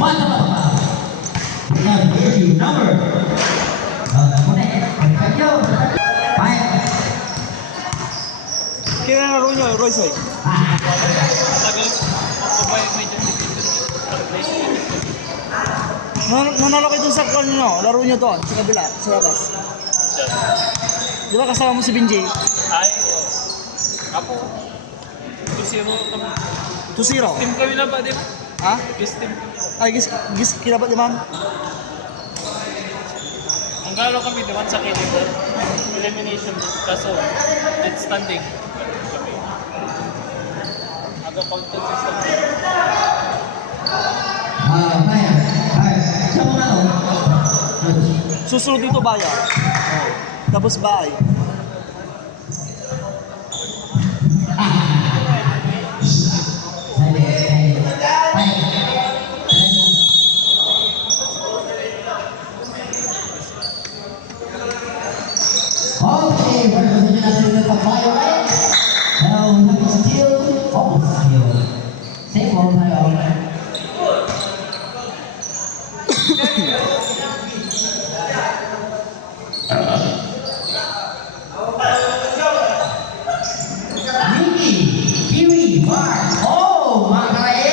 Kaya laro nyo, Royce ay. Nanalo kayo dun sa laro nyo doon, sa kabila, sa labas. Di ba kasama mo si Binjay? Ay, ako. 2-0 kami. 2-0? Team kami na ba, di ba? Ha? Guest team. Ay, gis kinabat naman. Ang galo kami, di ba, sa kinito? Elimination. Kaso, dead standing. Kami. Aga counted system. Susunod dito baya. Tapos bahay. Okay, we're going to do the fire right. Now we have still, still. Same old fire. Kiwi, Bar. Oh, mga karae.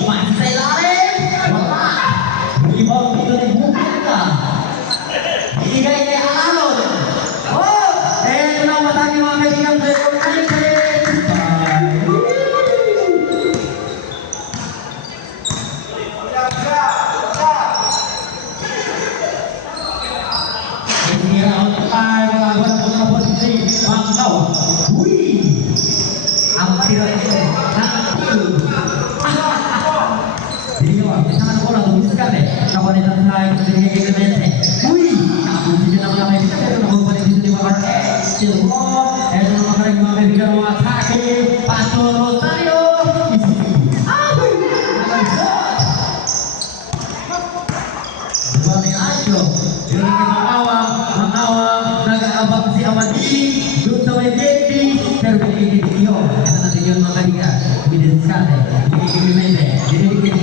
Masih sa ilalim. Wala. Ibang dito ni bukit ka. Ibigay niya ang alon. Oh, ito na matagi mga kaibigan. Ang tira ito. Dito, kasama na ko lang tumiskate. Nakulitan tayo sa pinigigilmente. Uy! Nakapunti na mga kaibigan. Ito nakupalit dito ni mga still wrong. Ito na mga kaibigan mga atake. Pastor Rosario. Diba may asyo? Yung mangawang, nag-aabang si Amadi. Doon sa may baby. Pero pinigigil yun. Ito natin yun mga kaibigan. Binidiskate. Pinigigilmente. Pinigigil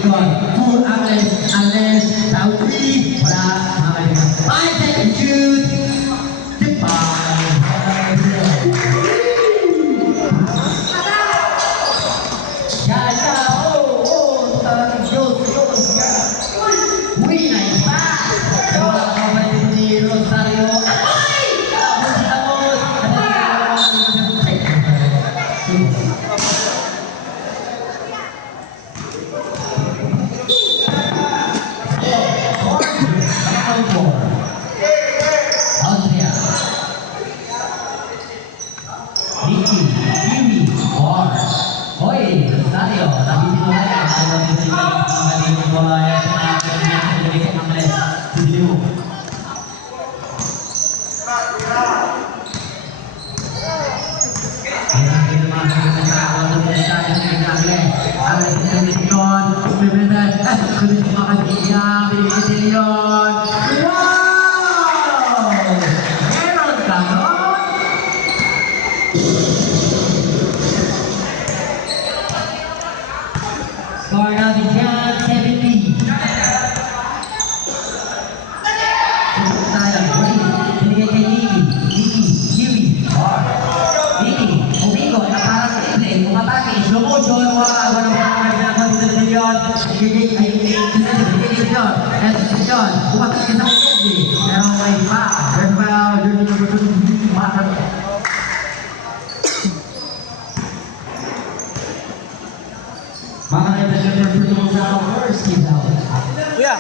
full Ales, Saudi. Wala mga kaibigan. Bye, thank you. Goodbye. Gaya, talagang Diyos. Uy, naiba. Wala ka ba ni Rosario? Ay! Austria. Ricky, Kimi, Bar. Hoy, Rosario, tapi dito na yan. Ayaw dito yung mga bola yan. Score now di Jan 70. Sayang, binigay kay Niki, Kiwi, Bar. Niki, umigo, na parang triple, umatake, slow motion, wala ng mga ginagawa dito sa Leon. Bigay John, and John, umatak ka sa Kennedy. Pero may pa, pero yun yung gusto ng matak. Mga kaibigan sa first team out. Yeah.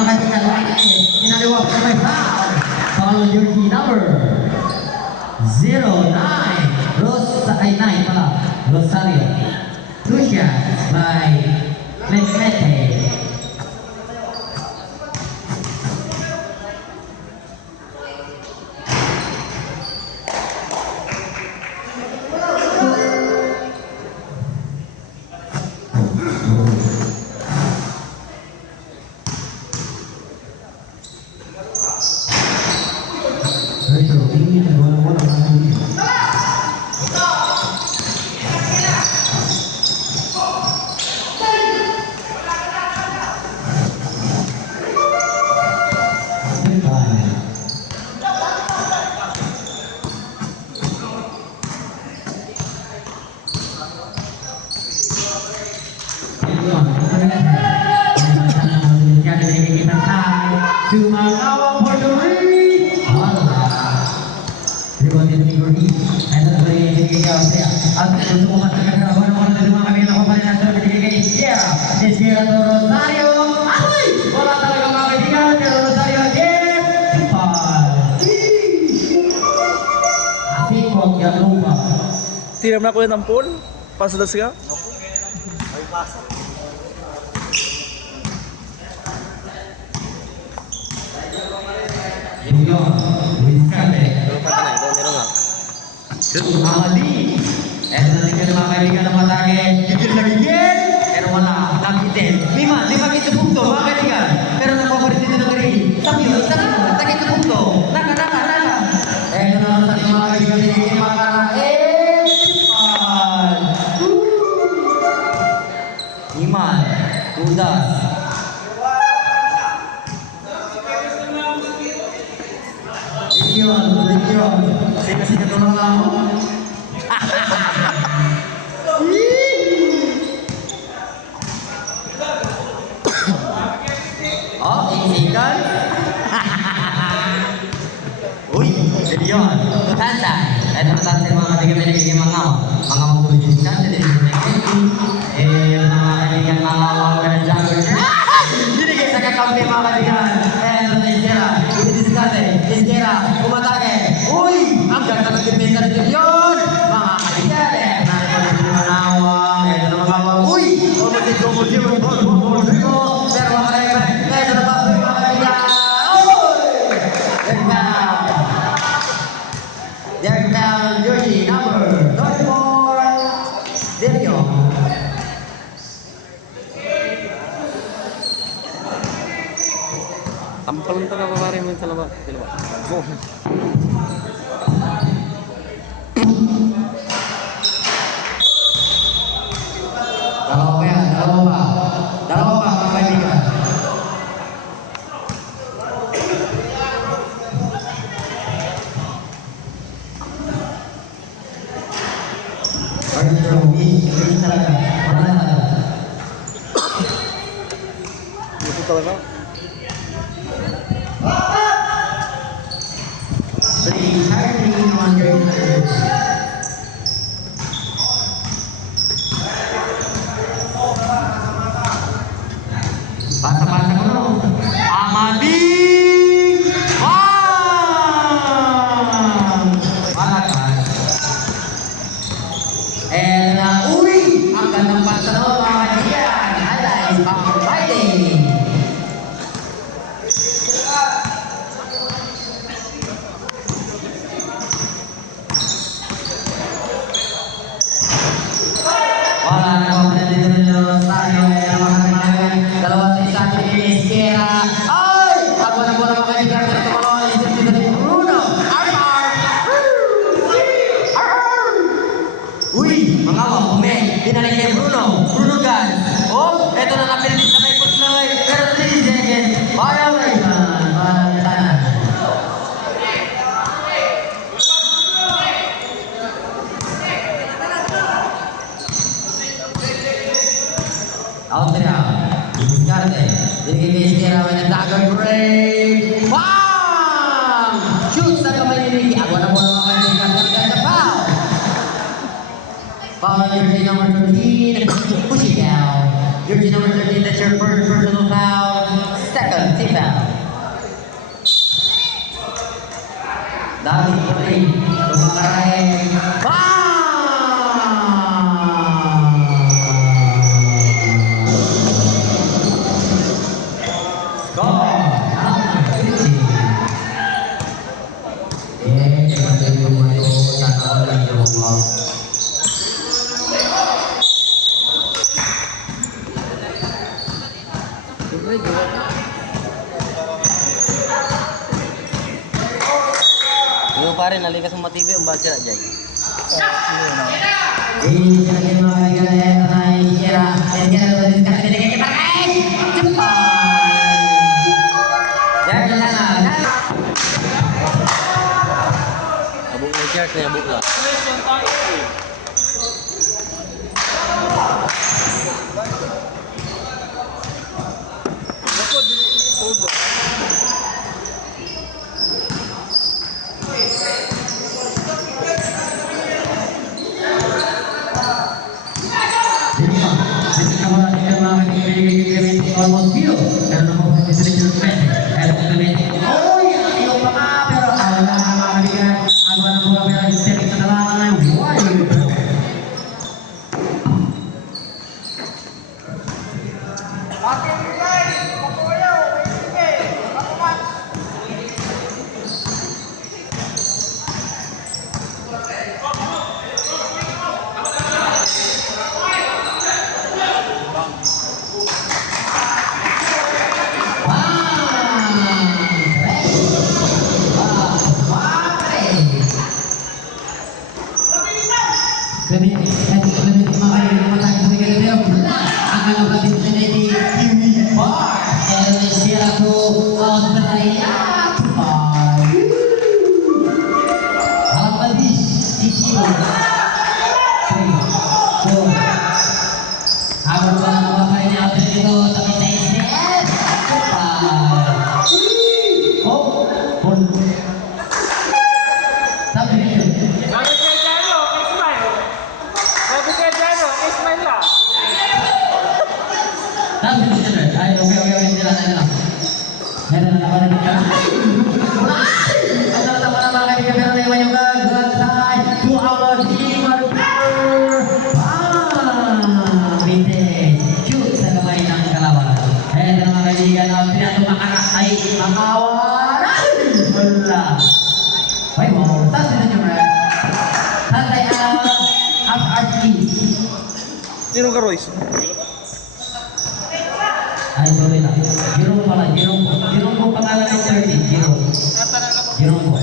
mga kaibigan. Inaliwa ko may foul. Foul jersey number 09. Ay, 9 pala. Rosario. Two shots by Mesmete. Tumangawang Puerto Rico. Rebound dari Gordy. Ada dari Giga Austria. Atau untuk mengatakan lawan orang dari mana kami lakukan yang sudah dari Giga. Giga Rosario. Ay, bola talaga mga kaibigan. Pero Rosario Depal. Apikog yang lupa. Tiram na ko yun ng pool. Pasadas ka. Junior, Wiskade. Ali. Nanti ka mga kaibigan ng matake. Gigil na gigil. Pero wala. Nagitin. Lima kita punto mga kaibigan. Pero napapalit dito ng gari. Sakit sa punto. Naka. Eto na lang sa mga kaibigan ni Makara. Iman. Kudas. Legion. Kasi katulong lang ako. Oh, isikan. Uy, Legion. Tutansa. Ito na tansa mga kaibigan mga mabubudiskan. Jadi mga kaibigan mga jagger. Hindi kayo sa kakampi mga kaibigan. Ito na Isera. Isera. Umatake. Uy! Ang ganda ng depensa ni Legion! Mga kaibigan. Manawang. Ito na mabawang. Uy! Umatik ko mo Pero mga kaibigan. Ito na mga kaibigan. They're down jersey number 34. Legion. Tampalan pa kapapari mo sa labas. Dalawa pa mga kaibigan. Ini talaga. Gusto talaga. Pasa-pasa ko no. Amadi! Malakas. And uwi! Ang gandang pasa no, mga kaibigan. Ala, is back for fighting. Wala na ko dito tayo dalawa sa isa ni Esquera. Ay! Ako na po mga kaibigan sa tumalon. Isip dito ni Bruno. Uy! Mga wapumeng. Dinalik kay Bruno. Bruno Gans. Oh! Eto na napilitin sa may putlay. Pero 3 seconds. Violation. Tanan. Austria. Discarte. Dinigay kay Esquera with a dagger break. Bam! Shoot sa kamay ni Ricky. Agwa na po ng mga kaibigan. Talaga sa foul. Foul on jersey number 13. Push it down. Jersey number 13, that's your first personal foul. Second, team foul. Yung pare, nalikas ng matibay yung bacha na dyan. Ini lagi mga kaibigan ay sira. Kaya natin kasi dinigyan niya pakay. Jangan lang. Abok na chart na abok lang. Almost view. Pero naman po sa selection of pero kami oh ya iyo pa nga pero wala mga kaibigan ang mga buwan pero step sa talangan ay wild. Sabi kay Jano, Ismail. Sabi kay Jano, Ismail lang. Sino ka, Royce? Ay, tuloy na. Jerome pala, Jerome po. Jerome po pangalan ng 30. Jerome. Jerome po.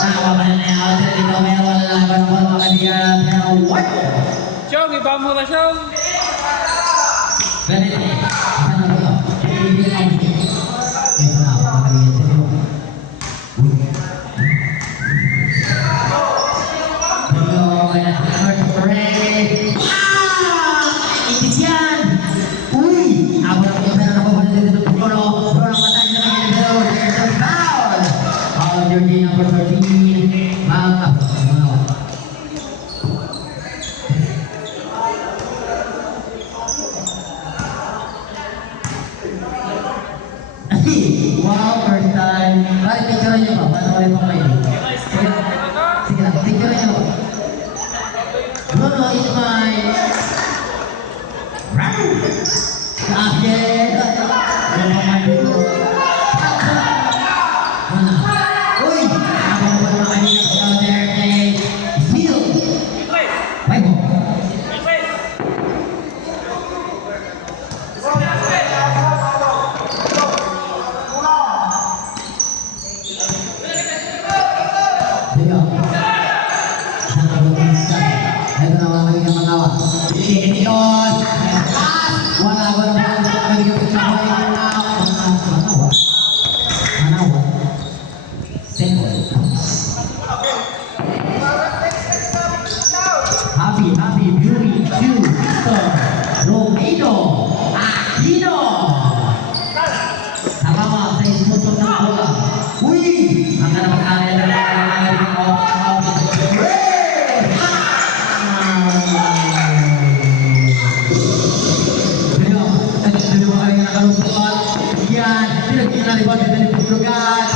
Nakawa ba na yung outer dito? May wala lang ba ng mga kaibigan? Pero what? Chong, iba mo na, Chong. Ganito. Ano ba ito? Kaibigan ang ito na, mga kaibigan. Hello, kaya first break. Itis yan! Uy! Ako na po pero napapalit dito sa puno. Pero ang matay na kami dito. There's a foul! Foul jersey number 13. Mga wow, first time. Bakit picture nyo ba? Paano kayo pang kayo? Sige lang, picture nyo. Bruno is mine. Again. Ano pa man dito? Uy! Ako na ba naman kanina sa counter kay Phil? Bye mo. Dito. Saan ka mag-insta? Ito na mga kaibigan mangawa. Iligin yun! Wala ba naman ang kaibigan sa buhay ko na manawa? Manawa? Simple. Happy, beauty, two, Romano, Aquino! Nakama sa isputok ng bola. Uy! Ang kanapag-area ng mga kaibigan ko. Yan, pinagkita na ba dito ni Puglugan?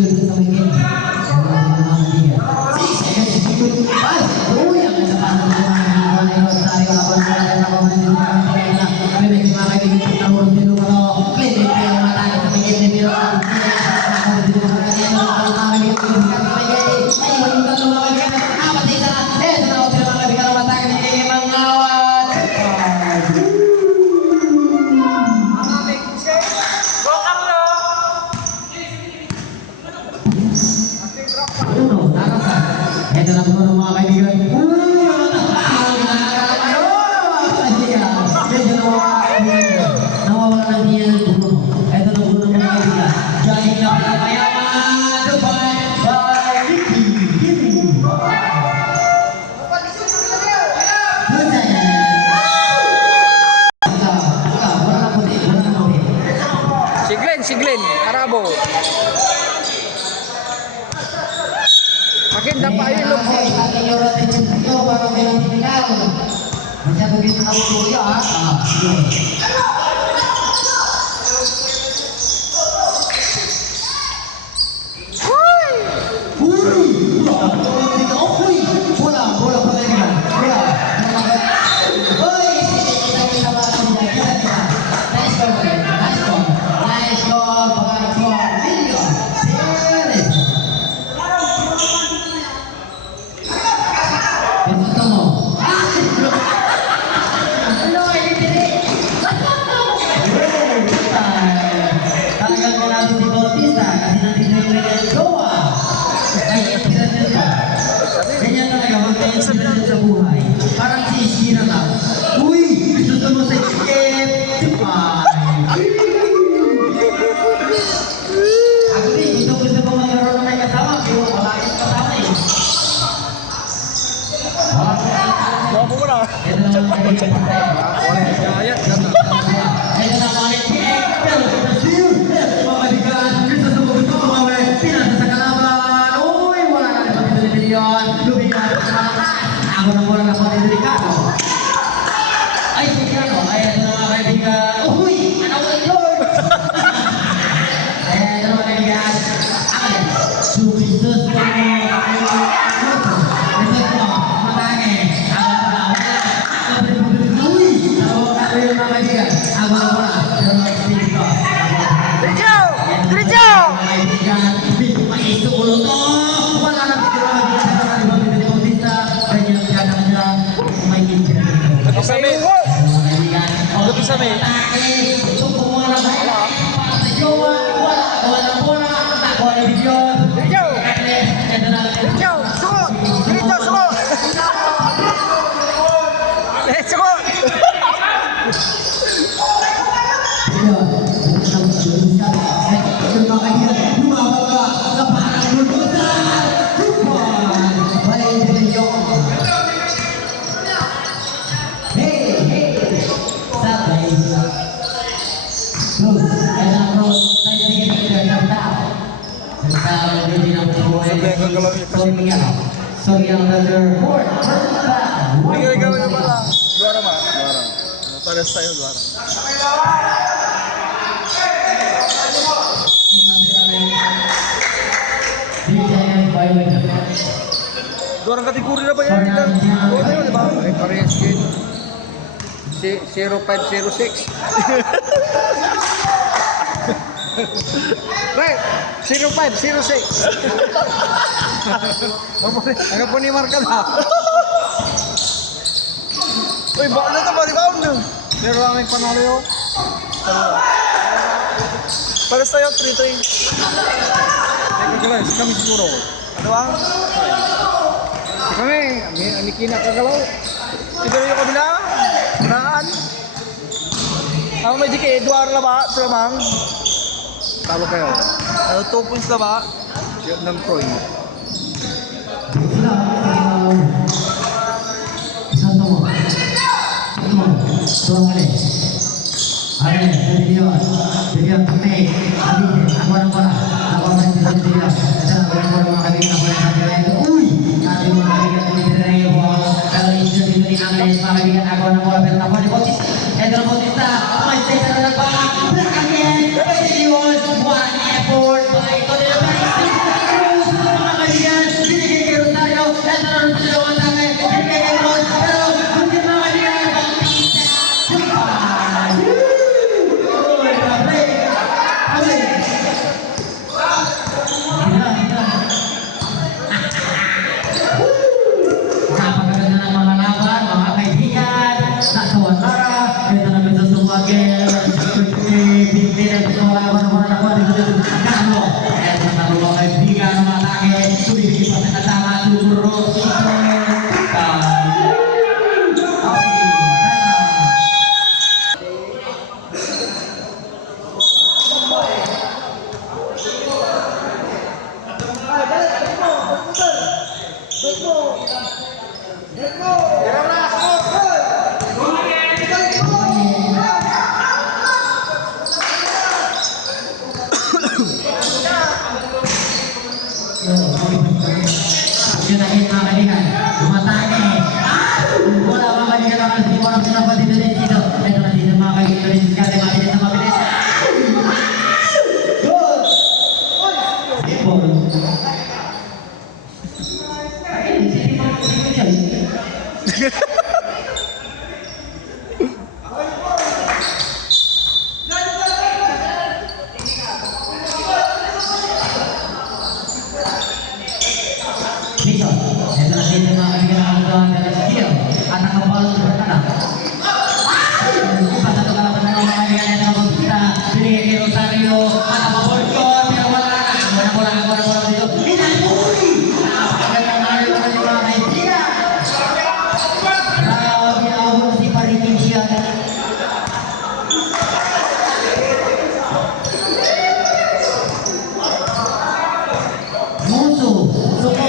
Shoot sa may game. Six seconds. Shoot. Five. Uy, ang ganda pa ng mga kaibigan. Tayo habang wala na ako man din ang kanila. May mga kaibigan sa tawag din mo. Clip it kayo matay sa may game pero ang ako din mo kanya ng mga kaibigan sa may game. Ay, wala ka ng mga kaibigan. Apat isa. Eh, sa mga kaibigan ng matay ni game ang ngawat. Uno, narasan. Ito na po ng mga kaibigan. Nawawala ng niya ng Bruno. Ito na Bruno ng mga kaibigan. Galing na pinamayaman. Goodbye. Bye. Ricky. Si Glenn, Arabo. Makin dapat ayun log si. Talagang manalo si Bautista kasi nandito yung Regal Joa. Ay, ganyan talaga, huwag kayong sinunod sa buhay. Parang si Ishira lang. Uy, gusto mo sa skip. Ako din, gusto ko magkaroon ng may kasama. Pero wala yung kasama eh. Bawa mo na. Ito naman ang kaibigan tayo. Kaya, ganda. Ito na mga kaibigan. Pero sa siyo, mga kaibigan, gusto sa mga gusto mga may pinasa sa kalaban. Uy, wala na rin pati dali yun. Lumihan sa mga ako na muna na pati delikado. Ay, sige ano. Ay, ito na mga kaibigan. Uy, ano ko yun? Ay, ito na mga kaibigan. Akin, sumisus mo. Sabi. Sabi sabi. So yung another fourth personal foul. Ikaw yung pala. Duara ba? Duara. Pares tayo, duara. Duarang kategori na ba yan? Oo na yun, di ba? Ay, parehas yun. 0506. Right! 0506. Ano po ni Marka na? Uy, baka na ito, rebound. Pero ang may panalo yun. Pares tayo, 3-3. Teka guys, kami siguro. Ano ba? Kami, ang kinakagalaw. Siguro yung kabila. Naan. Ako may dike, duara na ba? Sa lamang. Talo kayo. Ano, 2 points na ba? Yun ng Troy. One effort by Tony Lopez. Yun na yun mga kaibigan. Lumatake. Wala mga kaibigan ang kasi walang sinapa dito din dito. Ito na dito mga kaibigan rin. Kasi mabilis na mabilis. Good! Ball. Ayun, sige mga kaibigan. Dito, ito na dito mga kaibigan ang doon dari skill at nakabalong sa kanan. Iba na ito ka naman ng mga kaibigan na magkita. Binigay kay Rosario at nakaball ko pero wala na. Dito. Inalpuri! Napakaganda na rin naman yung mga kaibigan. Grabe ako si Paritin siya. Muso, suko.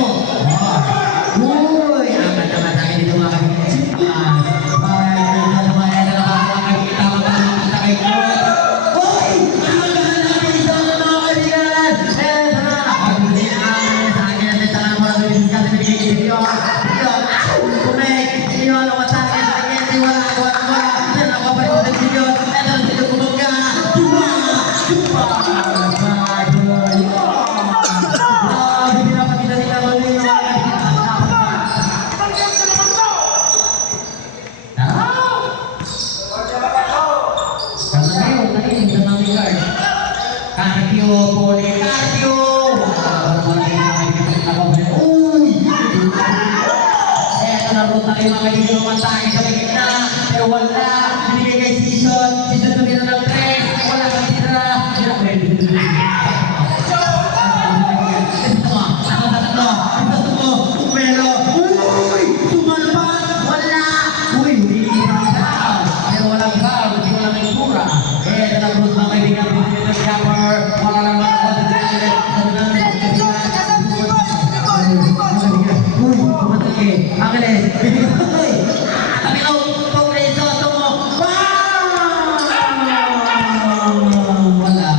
Uy, aman naman tayo dito mga kaibigan. Ay, lumayan na naman mga kaibigan. Tama-tama kita kay Cross. Uy, aman naman dito mga kaibigan. Eto na. Pagbuti na sa akin natin sa mga mga kaibigan. Binigay kay Dion. Kumek. Dion, lumatake sa akin. Wala. Pero nakapalik sa Dion. Eto na dito kumangga. Tupa. Cardio, Policardio! Uy! Eto na ruta kayo mga kaibigan lumatake sa may gitna. Pero wala. Binigay kay Season. Season tumira ng 3. Wala kang tira. Pero, uy! Sumalpan! Wala! Uy! Hindi foul. Pero walang foul. Hindi walang itsura. Eto na ruta mga kaibigan. Binigay ng jumper. Wala lang mga uy, kumatake. Angeles. Uy! Tapi ko, Progreso, tumo. Wow! Wala.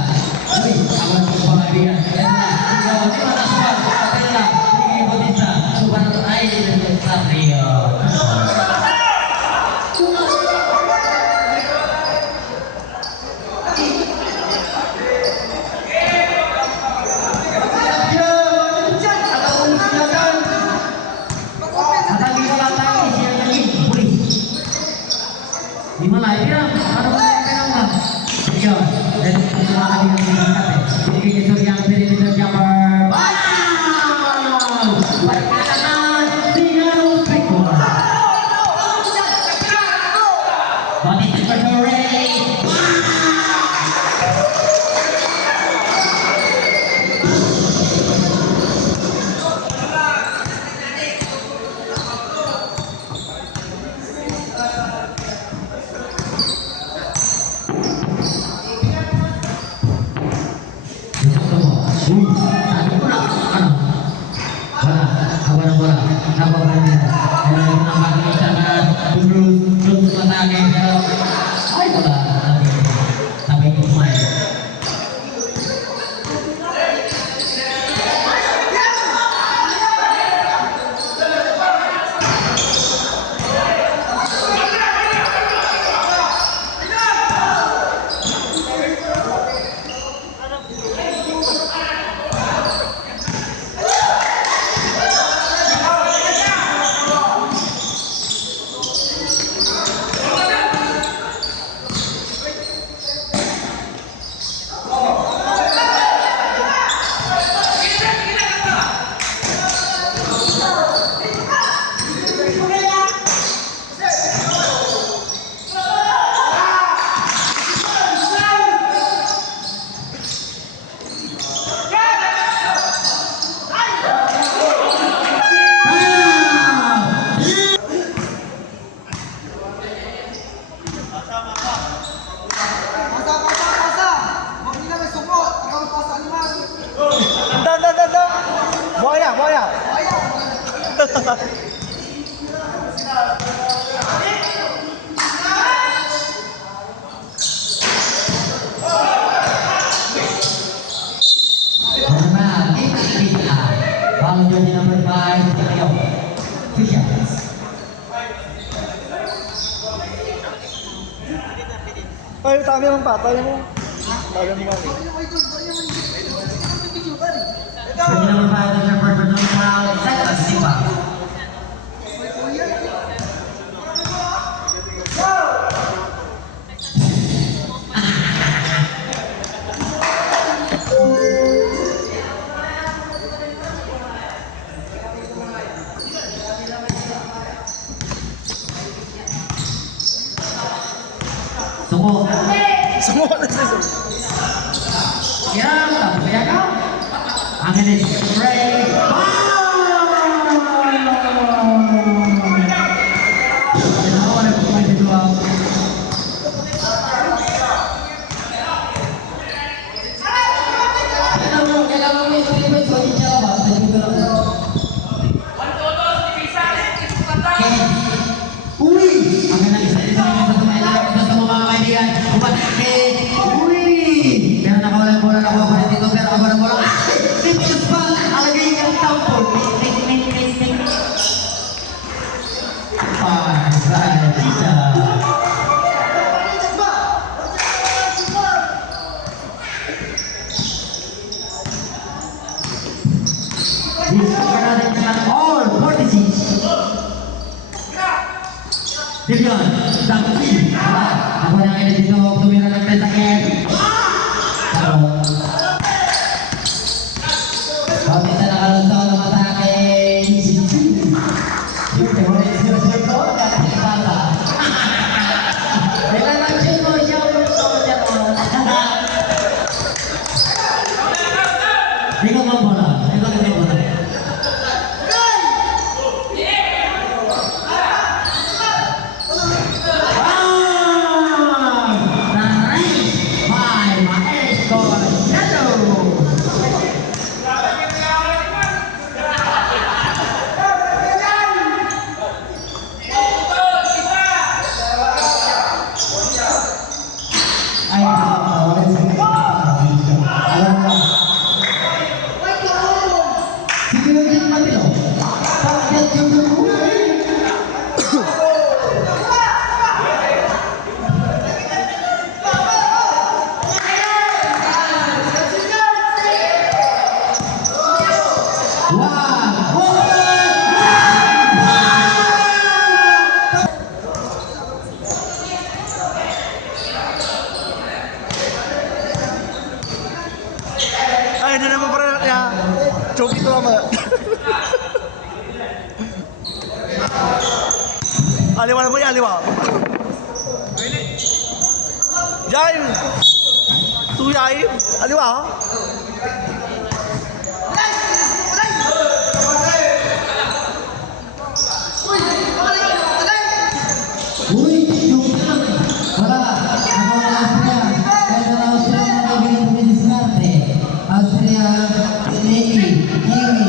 Uy, awan ko pa kaibigan. Eto na. Ikaw, di ba nasukan? Pero na, hindi ko dito. Suban na ay, sa Rio. Di mana ya? Ano ba yung pinang yun. Then, sumakali ng mga kate. Binigay niya Soriano Benedito Jumper. Wow! Balik na naman. Sigaro Spector. Bautista Correa. Uy, sabi ko na, ano? Wala, awan ang wala. Nababahan niya. Pero yung nakakita na tulog sa matake. Pero, ay wala. Sabi ko kumain. Buaya. Ay, tama yung patay mo. Bagan mo kami. Pwede naman pa ito ng personal foul. Second, Sipa. Sumo. Sumuha na siya. Yan, tapos kaya ka. Ang inis. Ray. Wala po kayo dito ang kailangan mo yung treatment so hindi siya ba? Uy! Ang ganang isa dito sa mga kaibigan. Umatake! Uy! Pero nakawalan bola na ako dito. Pero nakawalan bola. Tipos pa! Alagay kang tampo. Isa. This is all 46. Divion, Dangki. Ako na ngayon dito, tumira ng 10 seconds. Bakit na nakalusot ng atake? Yung favorite shoot ko, dapat bata. Kailan mag-shoot mo siya, Hindi ko mambola. Ay, hindi naman pala niya. Choke ito naman. Aliwa naman yan, aliwa. Jai! Tuyay! Aliwa, ha? Uy, yung wala. Ako ang Austria. Kaya sa Austria mga kaibigan kami diskarte. Austria, Pineki, Kiwi.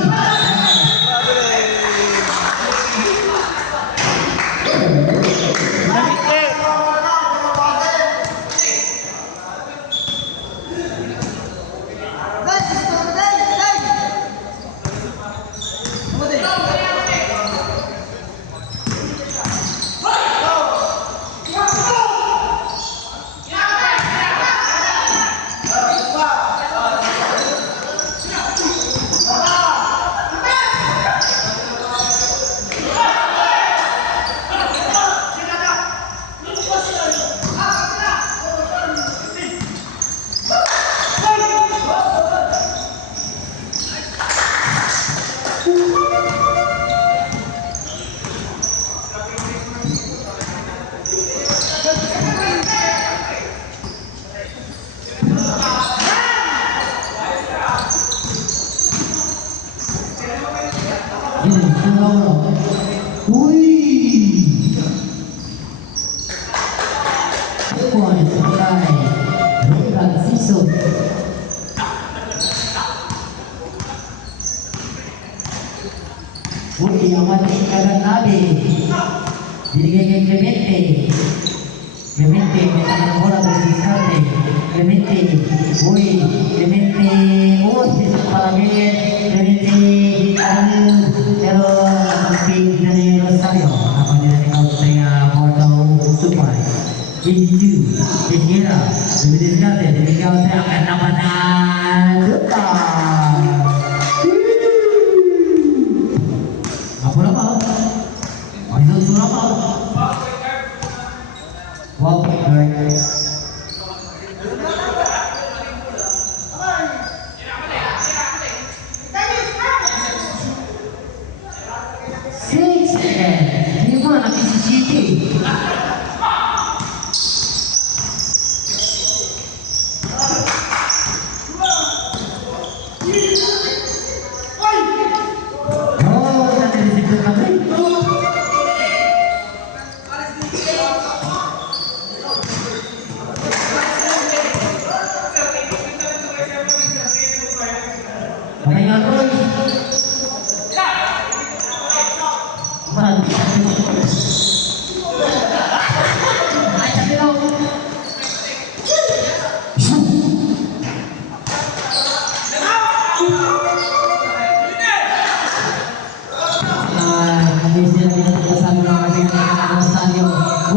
Uy! Point by Ray Season. Uy, ang mating kaganali. Binigay kay Clemente. Clemente, may tanong bola sa diskarte. Clemente, uy, Clemente, uy, palagin. Clemente, pero pig na ni Rosario. Ako nila ni Austria, Porto, Supay. 82, Tejera. ng City. Oh, nag-receive kami. Pahinga Roy. Ay, sabi daw. Hindi sila pinatatasan ng mga Rosario.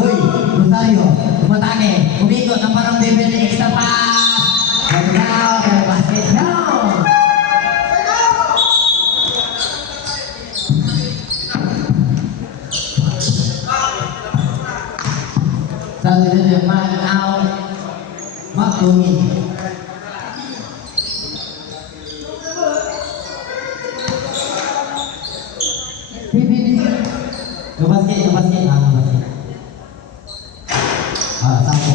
Uy, Rosario, tumatake. Umikot ng parang bebe na extra pass. Now, basket now. Sabi nila, man out, makulungin. Nabasket. Sampo.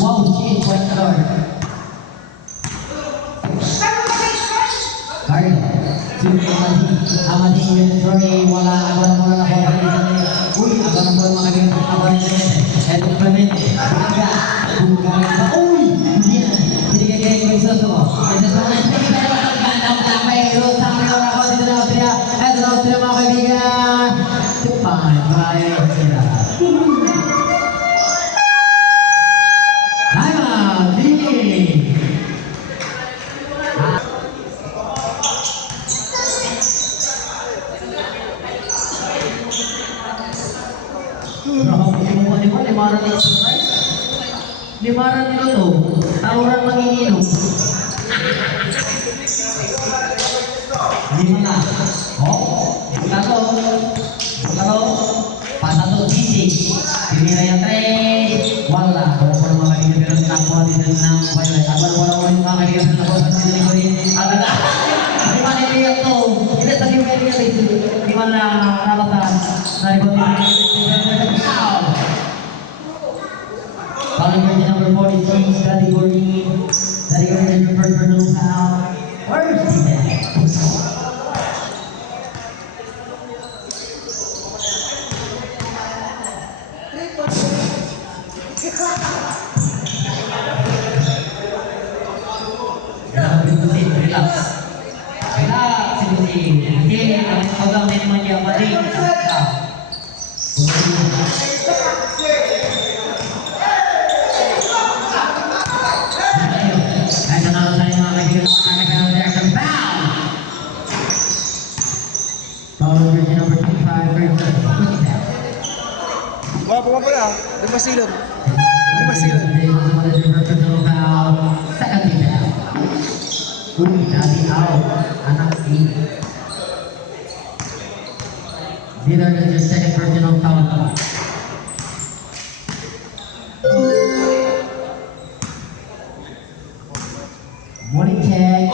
Wow, shit, point guard. Carlo, Sino Amadi, sorry, wala ako na uy, ako na po mga kaibigan ng kawan Eto Clemente, uy, hindi na, hindi kaya ko isos mo. Isos mo na, Rosario na ako dito na Austria. Eto na Austria mga kaibigan. Tupan, bahay sila. Diamond, Dini. Limaran ni exercise. Limaran nilo to. Tawuran manginginom. Lima na. Oh, Tato. Pasato sisi. Pinira yung tres. Wala. Wala po mga kaibigan ng takwa dito ng violet. Wala mga kaibigan ng takwa dito ng Korean. Agad. Lima na liyak to. Hindi sa liwa dito. Lima na nabatan. Naribot dito. Calling version number 46, category number for no foul. Where's the relax. Hindi, hanggang may mga maling. Wala pa pala. Lima silon. These are the second version of foul. Morning check.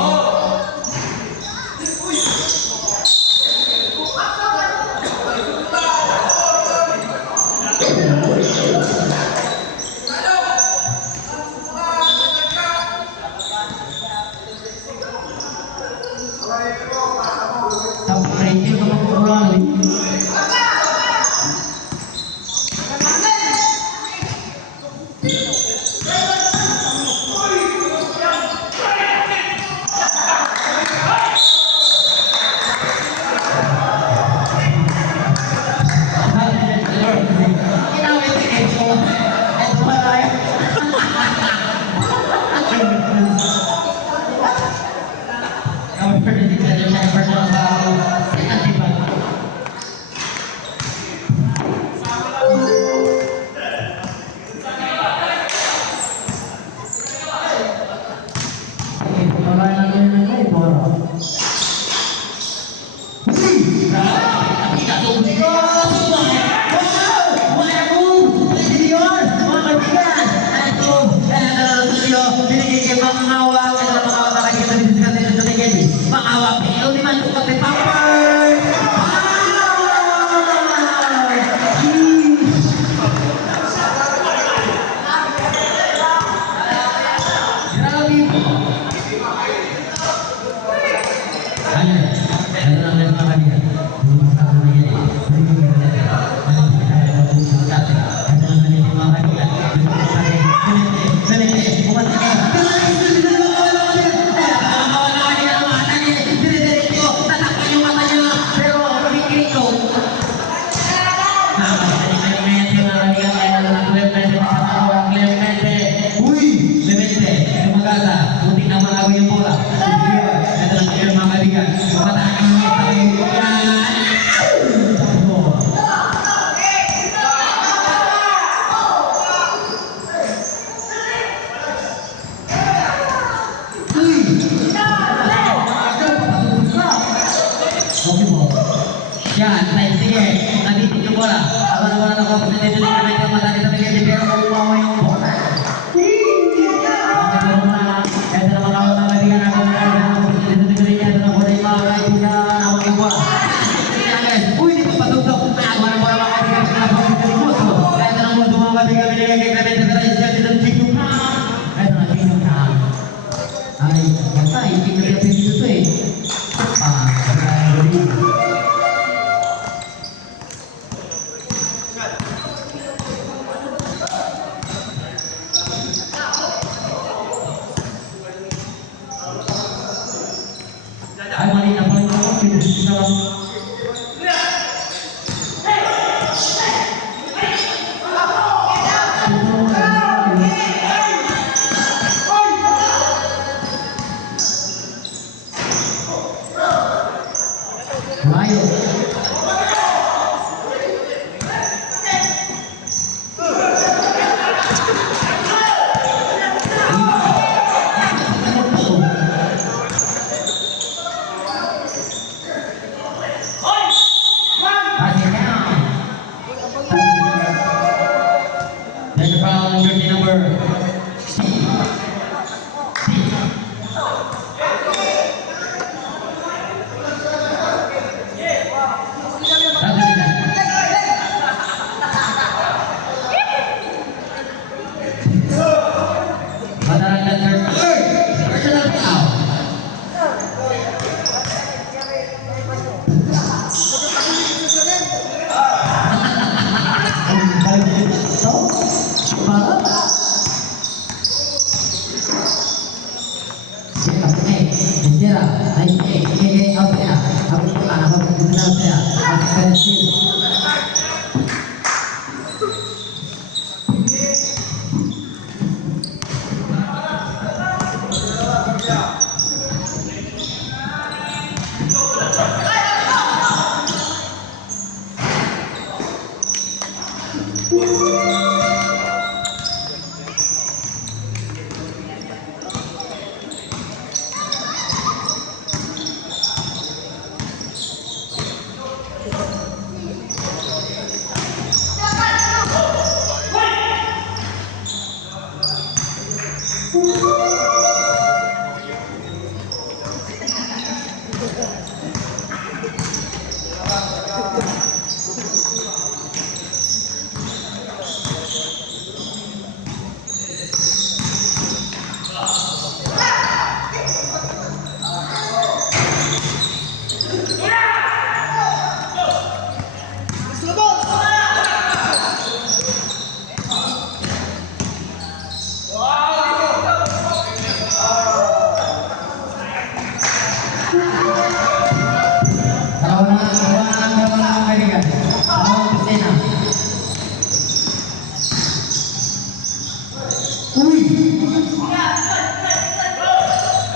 Mangawak pag nandito na kami ng madali sa Miguel pero mabumawa yung bola. Siguro na, ito na mga kaibigan ako na nandito niya na bola yung mga kaibigan ako yung bola. Uy, dito patugtog. Wala mga kaibigan ko na bola dito mo. Ito na mga mga kaibigan binigay kay Clemente sa Israel dito ng Chino Cam. Ito na Chino Cam. Ay, basta, hindi ko siya dito to eh. Ay, mali na pala yung pinusisa. Layo. Passing down. There's a foul on jersey number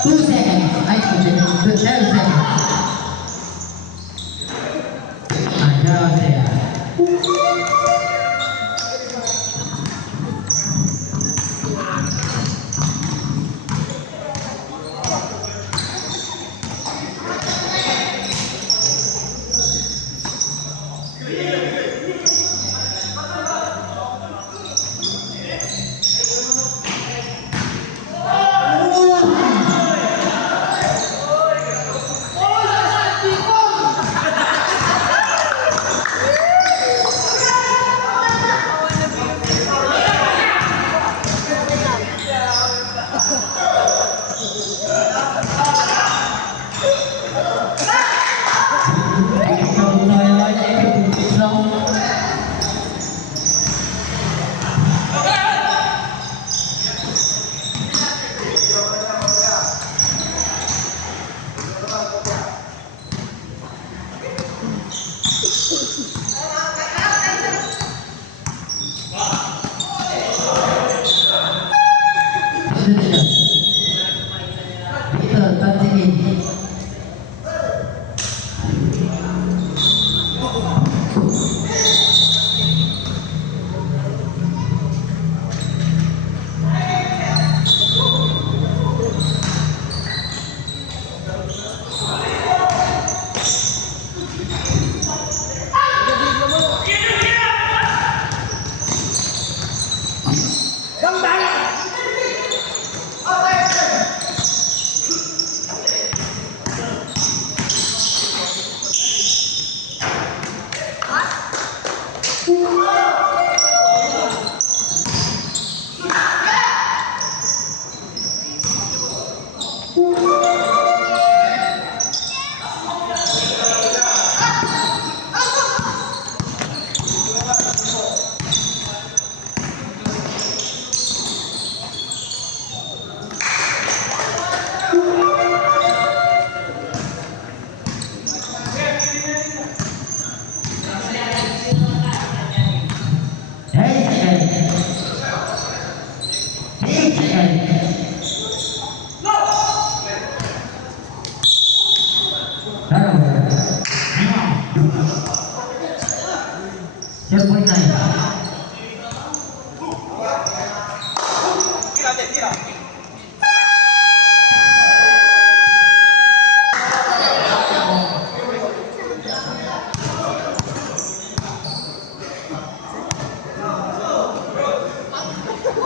2 seconds. Ay, 2 seconds. 7 seconds. Ada saya.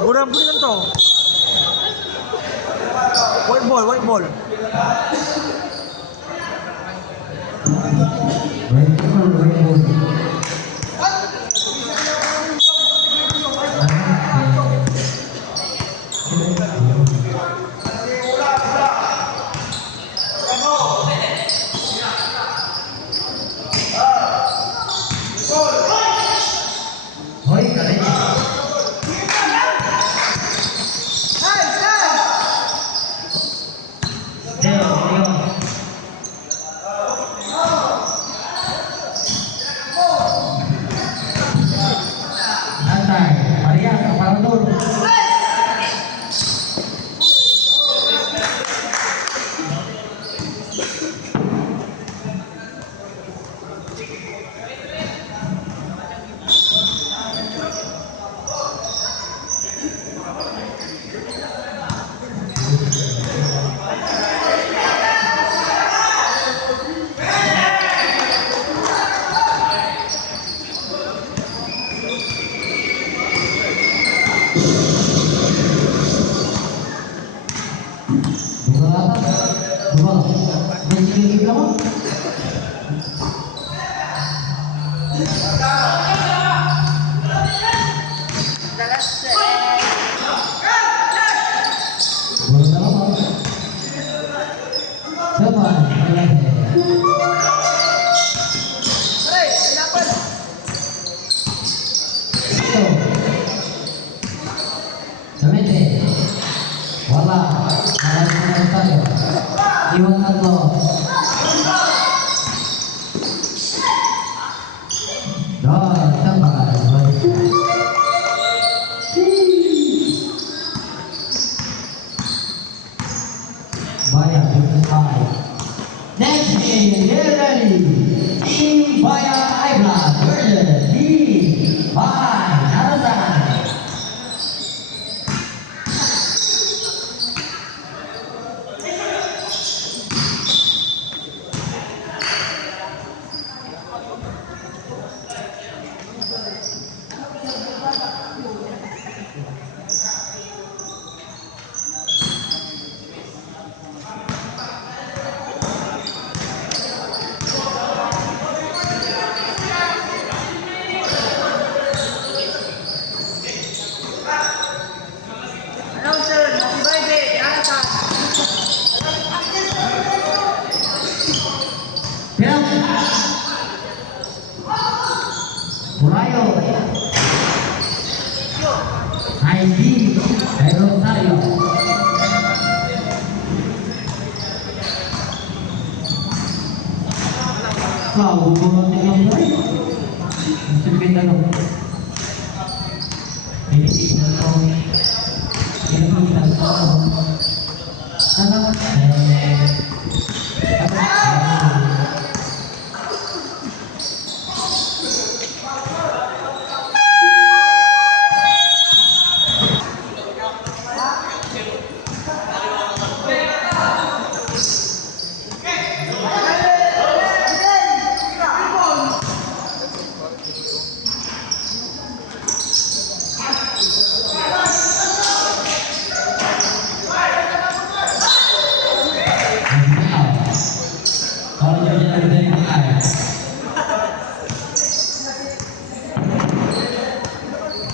Burang-buri lang to. White ball, white ball. Iwan tatlo. Tembak. Bayar, next game, get ready. Team Bayar Aiblat versus Team Bayar Narasan. Murayo ID Rosario kau bukan yang baik sepeda dong ini kau ini kita tahu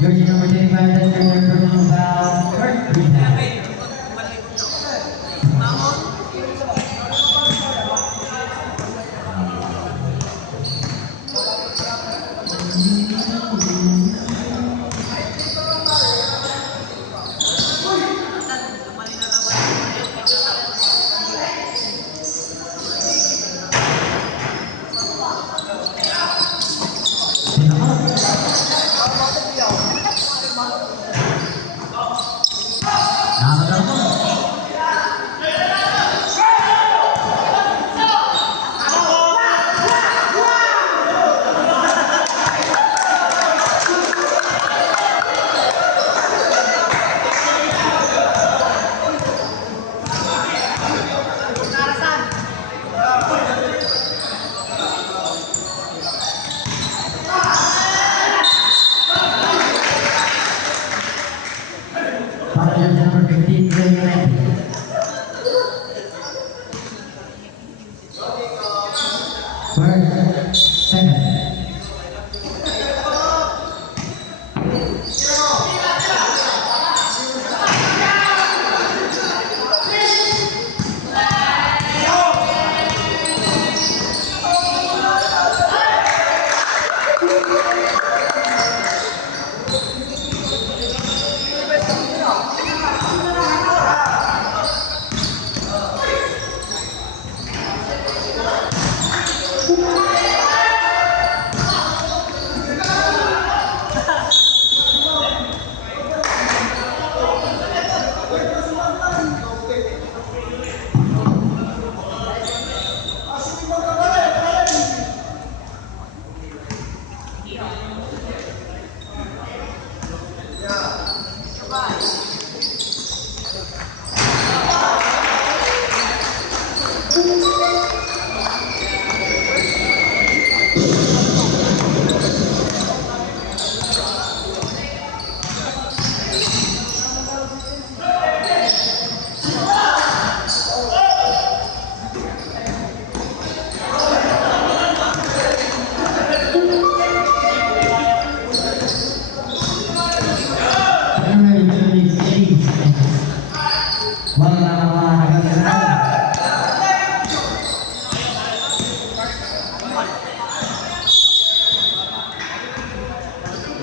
Georgia number 25, that's number 1, first rebound. Nakakatawa po. Para dyan sa number 15, Green United. First, second.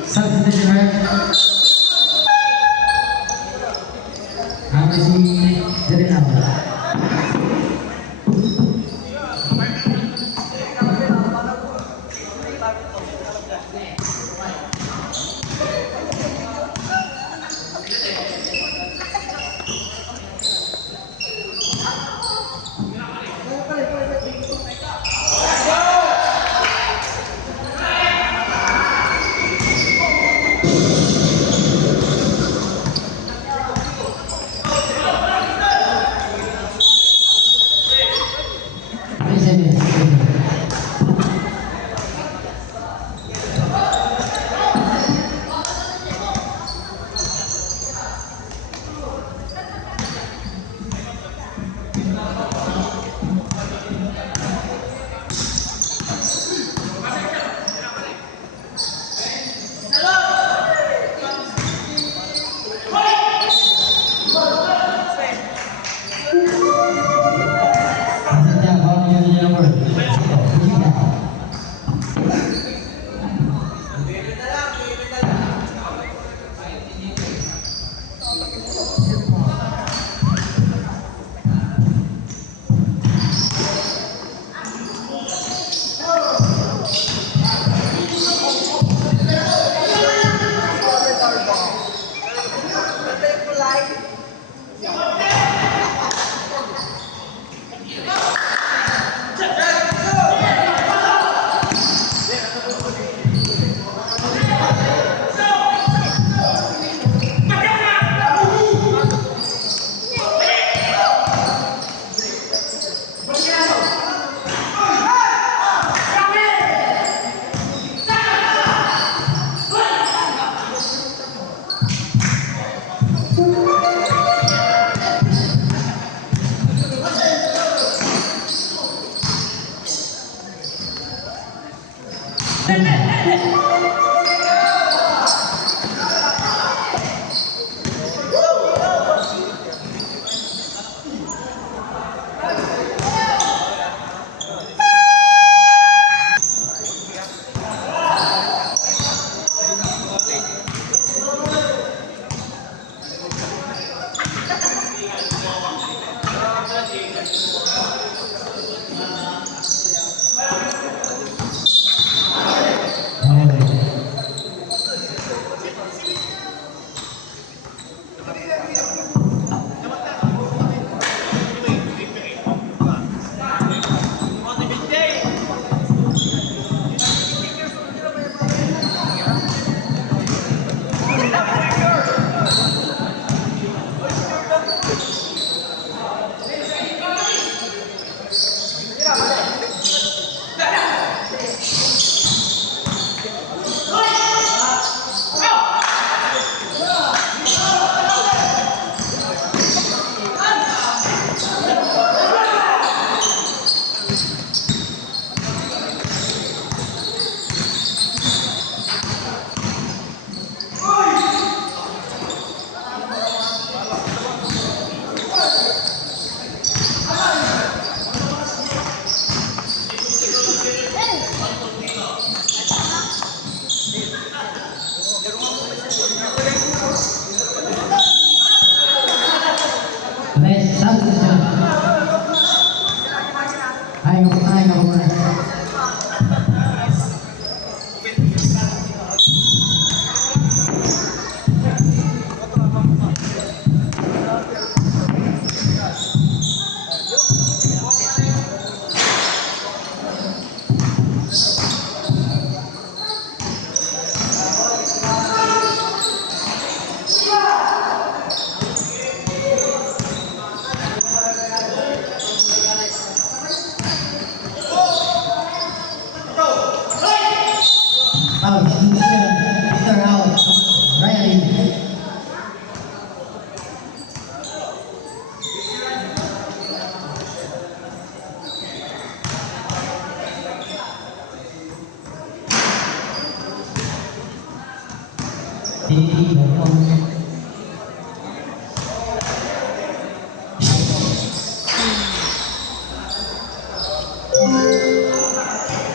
Substitution mark. Ang si Delinao. Rest, satu saja. Ayo, ayo, ayo. Out, Peter out, Ryan in.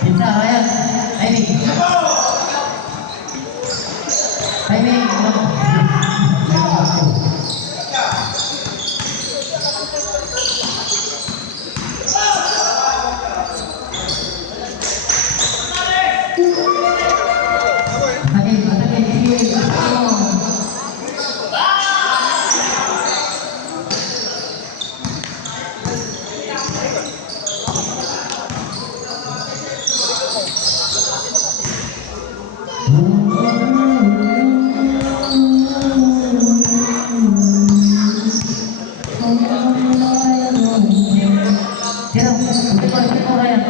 Pinta Ryan, timing. Timing. Ataque, sige. Tira, betul Ryan.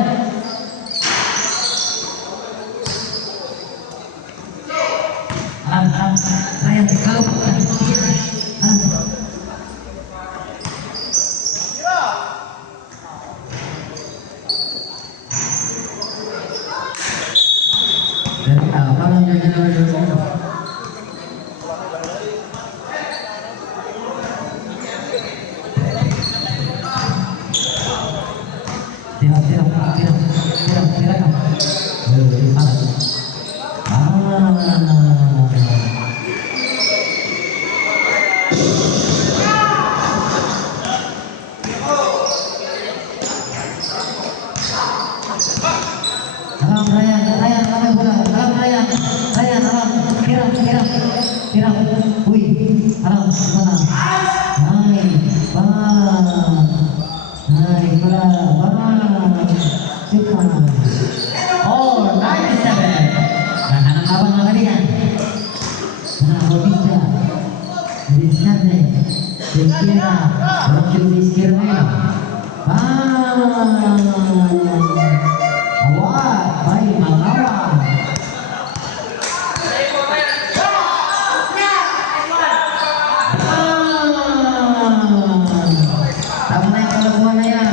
Ryan, kalau Oh, 97. Kanan abang mga kalian. Bisa. Rizkane. Rizkira. Rocky Rizkira. Awat. Baik, mengawal. Tak naik kalau buat yan.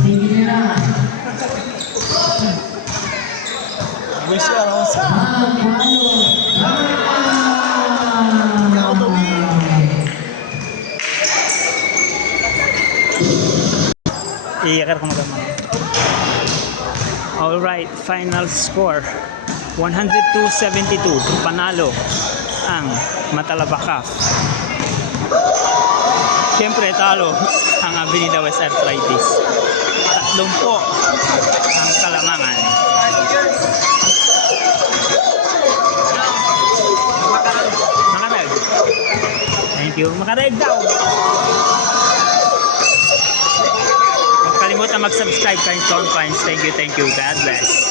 Tinggi nila. Wish Alonso. Iyakar ko magaman. All right, final score 102-72. Panalo ang Matalabacaf. Siyempre talo ang Avenida West Arthritis. 30 ang Kalamangan. Makarag. Thank you. Makarag daw. Huwag kalimutan mag-subscribe kay Tom Pines. Thank you. God bless.